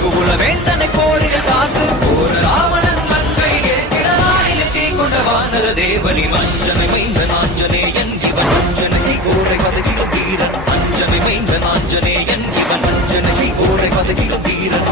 ரகுகுல வேந்தனை போரில் காத்து போர ராவணன் மங்கை ஏற்றிடலாயிலே கொண்ட வானர தேவனி மஞ்சனை மைந்த நாஞ்சனேயன் இவன் அஞ்சன சீகோரை பதகிலும் வீரன் அஞ்சனை மைந்த நாஞ்சனேயன் இவன் அஞ்சன சீகோரை பதகிலும் வீரன்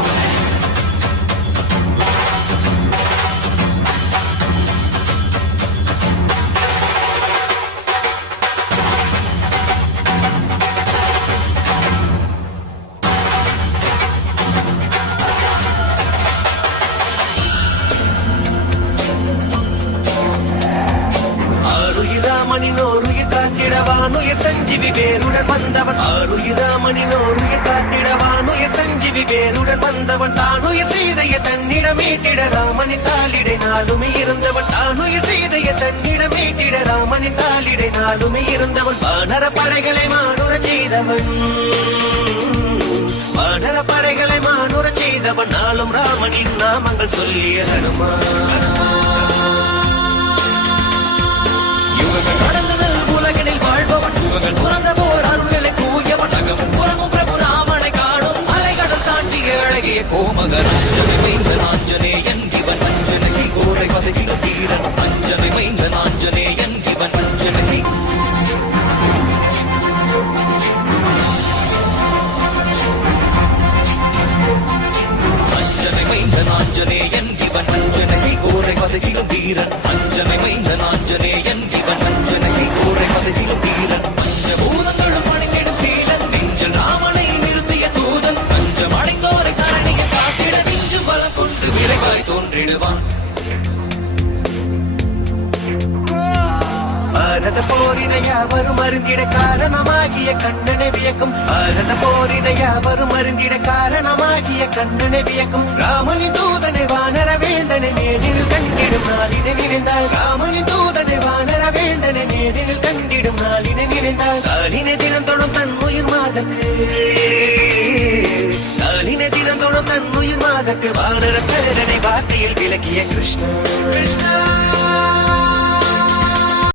ஆருயிராமனினோருயிர் காத்திடவானுயிர் சஞ்சீவி வேருடன் வந்தவன் ஆருயிராமனினோருயிர் காத்திடவானுயிர் சஞ்சீவி வேருடன் வந்தவன் தானுயிர் சீதைய தன்னிடம் மீட்டிட ராமனின் தாளிடை நாளுமே இருந்தவன் தானுயிர் சீதைய தன்னிடம் மீட்டிட ராமனின் தாளிடை நாளுமே இருந்தவன் வானர படைகளை மானுர செய்தவன் வானர படைகளை மானுர செய்தவன் நாளும் ராமனின் நாமங்கள் சொல்லிய யுகங்கள் நடந்ததல் உலகனில் வாழ்பவன் சுகங்கள் துறந்த போர் அருள்களை கூயவன் அகமும் புறமும் பிரபு ராமனை காணும் அலைகடல் தாண்டிய அழகிய கோமகன் அஞ்சனை மைந்த நாஞ்சனேயன் இவன் அஞ்சனை சீகோரை பதகிலும் வீரன் அஞ்சனை மைந்த நாஞ்சனேயன் இவன் அஞ்சனை சீ அஞ்சனை மைந்த நாஞ்சனேயன் இவன் அஞ்சனை சீகோரை பதகிலும் வீரன் அஞ்சனை மைந்த நாஞ்சனேயன் இவன் அஞ்சனை சீகோரை பதகிலும் வீரன் பஞ்சபூதங்களும் அணிந்திடும் சீலன் நெஞ்சில் ராமனை நிறுத்திய தூதன் பஞ்சம் அடைந்தோரை கரணிய காத்திட நெஞ்சு பலம் கொண்டு விரைவாய் தோன்றிடுவான் பாரத போரினை யாவரும் அருந்திட காரணமாகிய கண்ணனை வியக்கும் பாரத போரினை யாவரும் அருந்திட காரணமாகிய கண்ணனை வியக்கும் ராமனின் தூதனை வானர வேந்தனை நேரில் கண்டிடும் நாளினை நினைந்தால் ராமனின் தூதனை வானர வேந்தனை நேரில் கண்டிடும் நாளினை நினைந்தால் காலினை தினம் தொடும் தன் உயிர் மாதக்கு காலினை தினம் தொடும் தன் உயிர் மாதக்கு வானர பேரனை வார்த்தையில் விளக்கிய கிருஷ்ணா